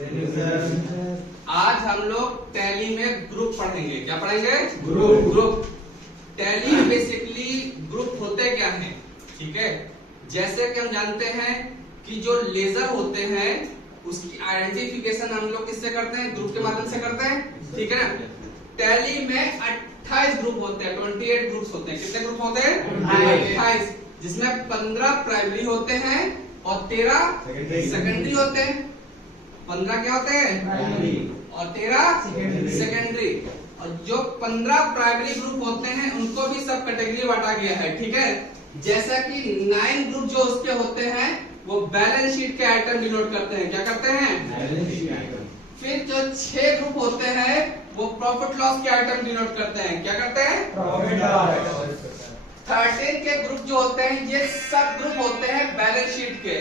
आज हम लोग टैली में ग्रुप पढ़ेंगे। क्या पढ़ेंगे? ग्रुप। टैली में बेसिकली ग्रुप होते क्या हैं? ठीक है, जैसे कि हम जानते हैं कि जो लेजर होते हैं उसकी आइडेंटिफिकेशन हम लोग किससे करते हैं? ग्रुप के माध्यम से करते हैं। ठीक है ना? टैली में 28 ग्रुप होते हैं, 28 ग्रुप्स होते हैं। कितने ग्रुप होते हैं? 28, जिसमें 15 प्राइमरी होते हैं और 13 सेकेंडरी होते हैं। 15 क्या होते हैं? प्राइमरी और 13 सेकेंडरी। और जो 15 प्राइमरी ग्रुप होते हैं उनको भी सब कैटेगरी बांटा गया है। ठीक है, जैसा कि 9 ग्रुप जो उसके होते हैं वो बैलेंस शीट के आइटम डिनोट करते हैं। क्या करते हैं? Balance sheet item. फिर जो 6 ग्रुप होते हैं वो प्रॉफिट लॉस के आइटम डिनोट करते हैं। क्या करते हैं? Profit loss. 13 के ग्रुप जो होते हैं ये सब ग्रुप होते हैं बैलेंस शीट के,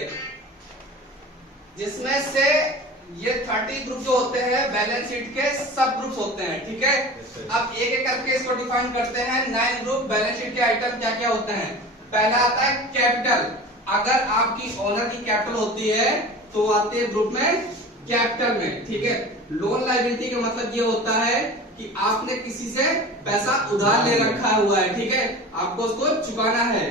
जिसमें से ये 30 ग्रुप जो होते हैं बैलेंस शीट के सब ग्रुप होते हैं। ठीक है, अब एक एक करके इसको डिफाइन करते हैं। 9 ग्रुप बैलेंस शीट के आइटम क्या क्या होते हैं? पहला आता है कैपिटल। अगर आपकी ओनर की कैपिटल होती है तो आती है ग्रुप में कैपिटल में। ठीक है, लोन लायबिलिटी का मतलब ये होता है कि आपने किसी से पैसा उधार ले रखा हुआ है। ठीक है, आपको उसको चुकाना है।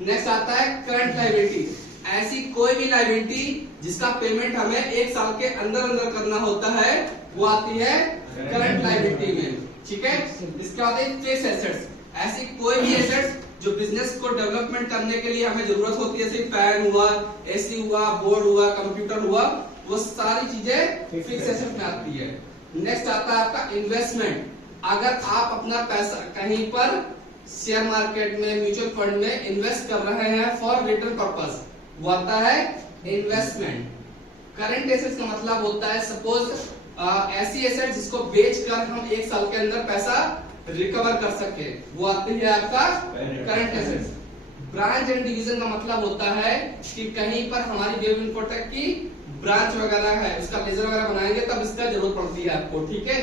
नेक्स्ट आता है करंट लायबिलिटी। ऐसी कोई भी लायबिलिटी जिसका पेमेंट हमें 1 साल के अंदर अंदर करना होता है वो आती है करंट लायबिलिटी में। ठीक है, इसके बाद फिक्स्ड एसेट्स। ऐसी कोई भी एसेट्स जो बिजनेस को डेवलपमेंट करने के लिए हमें जरूरत होती है, जैसे फैन हुआ, एसी हुआ, बोर्ड हुआ, कंप्यूटर हुआ, वो सारी चीजें फिक्स्ड एसेट में आती है। नेक्स्ट आता है आपका इन्वेस्टमेंट। अगर आप अपना पैसा कहीं पर शेयर मार्केट में, म्यूचुअल फंड में इन्वेस्ट कर रहे हैं फॉर रिटर्न पर्पस, वो आता है इन्वेस्टमेंट। करंट एसेट्स का मतलब होता है सपोज ऐसी एसेट जिसको बेचकर हम 1 साल के अंदर पैसा रिकवर कर सके, वो आती है आपका current assets. Branch and division का मतलब होता है कि कहीं पर हमारी वेब इन्फोटेक की ब्रांच वगैरह है, उसका लेजर वगैरह बनाएंगे तब इसका जरूरत पड़ती है आपको। ठीक है,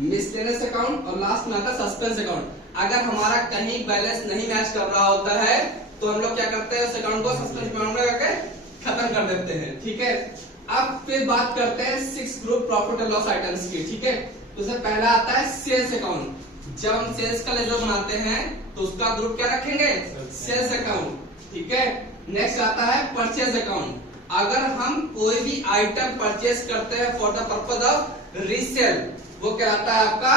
मिसलेनियस अकाउंट और लास्ट में आता है सस्पेंस अकाउंट। अगर हमारा कहीं बैलेंस नहीं मैच कर रहा होता है तो हम लोग क्या करते हैं, उस अकाउंट को सस्पेंस अकाउंट में करके खत्म कर देते हैं। ठीक है, अब फिर बात करते हैं 6 group profit and loss items की। ठीक है, तो सबसे पहला आता है सेल्स अकाउंट। जब हम सेल्स का लेजर बनाते हैं तो उसका ग्रुप क्या रखेंगे? Sales account. ठीक है, नेक्स्ट आता है परचेज अकाउंट। अगर हम कोई भी आइटम परचेज करते हैं for the purpose of resale, वो क्या आता है आपका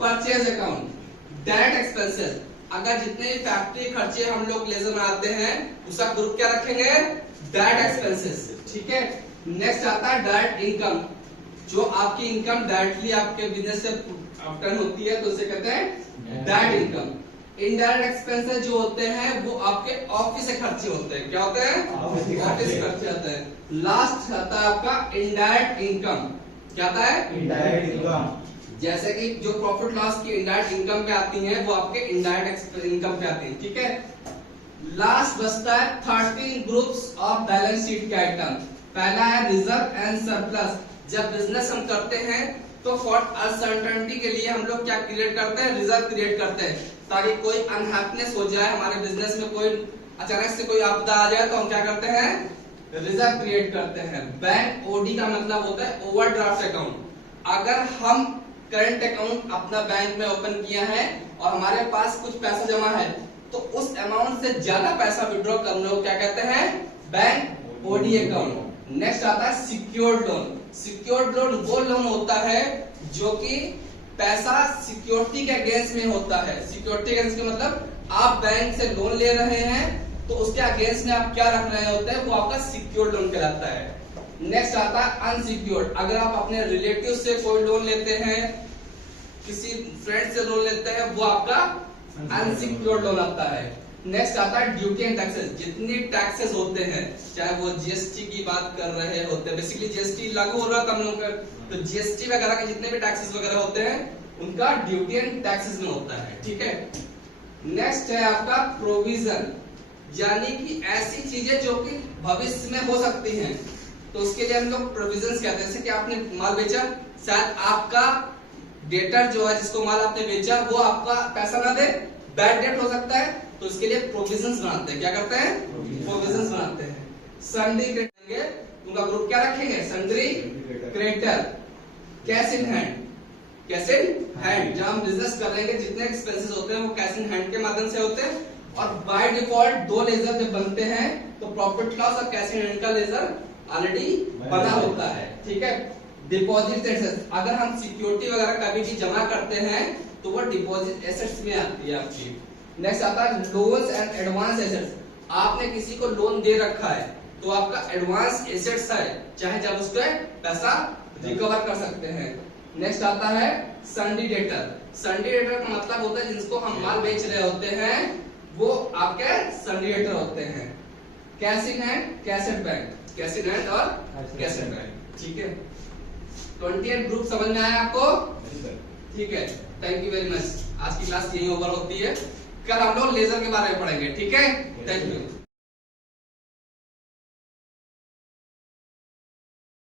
परचेज अकाउंट। डायरेक्ट एक्सपेंसेस, अगर जितने फैक्ट्री खर्चे हम लोग लेजर बनाते हैं उसका ग्रुप क्या रखेंगे? Direct expenses. ठीक है, नेक्स्ट आता है डायरेक्ट इनकम। जो आपकी इनकम डायरेक्टली आपके बिजनेस से ऑब्टेन होती है तो उसे कहते हैं डायरेक्ट इनकम। इनडायरेक्ट एक्सपेंसेस जो होते हैं वो आपके ऑफिस से खर्चे होते हैं। क्या होते हैं? ऑफिस से खर्चे आते हैं। लास्ट आता है आपका इनडायरेक्ट इनकम। क्या आता है? Indirect income. जैसे कि जो प्रॉफिट लॉस की इनडायरेक्ट इनकम पे आती है वो आपके इनडायरेक्ट इनकम पे आती है। ठीक है, लास्ट बचता है 13 ग्रुप्स ऑफ बैलेंस शीट के आइटम। पहला है रिजर्व एंड सरप्लस। जब बिजनेस हम करते हैं तो फॉर अनसर्टेनिटी के लिए हम लोग क्या क्रिएट करते हैं? रिजर्व क्रिएट करते हैं, ताकि कोई अनहैप्पीनेस हो जाए हमारे बिजनेस में, कोई अचानक से कोई आपदा आ जाए तो हम क्या करते हैं? रिजर्व क्रिएट करते हैं। बैंक ओडी का मतलब होता है ओवरड्राफ्ट अकाउंट। अगर हम करंट अकाउंट अपना बैंक में ओपन किया है और हमारे पास कुछ पैसा जमा है तो उस अमाउंट से ज्यादा पैसा विड्रॉ करने को क्या कहते हैं? Bank OD account. नेक्स्ट आता है सिक्योर्ड लोन। सिक्योर्ड लोन वो लोन होता है जो कि पैसा सिक्योरिटी के अगेंस्ट में होता है। सिक्योरिटी अगेंस्ट का मतलब आप बैंक से लोन ले रहे हैं तो उसके अगेंस्ट में आप क्या रख रहे होते हैं, वो आपका सिक्योर्ड लोन कहलाता है। नेक्स्ट आता है अनसिक्योर्ड। अगर आप अपने रिलेटिव से कोई लोन लेते हैं, किसी फ्रेंड से लोन लेते हैं, वो आपका अनसिक्योर्ड लोन आता है। नेक्स्ट आता है ड्यूटी एंड टैक्सेस। जितनी टैक्सेस होते हैं, चाहे वो जीएसटी की बात कर रहे होते हैं, बेसिकली जीएसटी लागू हो रहा है कम लोगों पर, तो जीएसटी वगैरह के जितने भी टैक्सेस वगैरह होते हैं उनका ड्यूटी एंड टैक्सेस में होता है। ठीक है, नेक्स्ट है आपका प्रोविजन, यानी कि ऐसी चीजें जो कि भविष्य में हो सकती हैं तो उसके लिए हम लोग प्रोविजंस कहते हैं। जैसे कि आपने माल बेचा, शायद आपका डेटर जो है जिसको माल आपने बेचा वो आपका पैसा ना दे, बैड डेट हो सकता है, तो इसके लिए प्रोविजंस बनाते हैं। क्या करते हैं? प्रोविजंस बनाते हैं। संडे करेंगे उनका ग्रुप क्या रखेंगे? Sundry creditor. Cash in hand, cash in hand, जब हम बिजनेस कर रहे हैं जितने एक्सपेंसेस होते हैं वो कैश इन हैंड के माध्यम से होते हैं। और बाय डिफॉल्ट दो लेजर जब बनते हैं तो प्रॉफिट लॉस और कैश इन हैंड का लेजर ऑलरेडी बना होता है, ठीक है। डिपॉजिट एसेट्स, अगर हम सिक्योरिटी वगैरह कभी भी जमा करते हैं तो वो डिपॉजिट एसेट्स में आती है आपकी। नेक्स्ट आता है लोन्स एंड एडवांस एसेट्स। आपने किसी को लोन दे रखा है तो आपका एडवांस एसेट्स है, चाहे जब उसका पैसा रिकवर कर सकते हैं। नेक्स्ट आता है सन्डी डेटर। सन्डी डेटर का मतलब होता है जिसको हम माल बेच रहे होते हैं वो आपके सन्डी डेटर होते हैं। Cash in hand, cash at bank, cash in hand और कैश एट बैंक, ठीक है। 28 ग्रुप समझ में आया आपको? ठीक है, थैंक यू वेरी मच। आज की क्लास यही ओवर होती है, कल हम लोग लेजर के बारे में पढ़ेंगे, ठीक है। Thank you.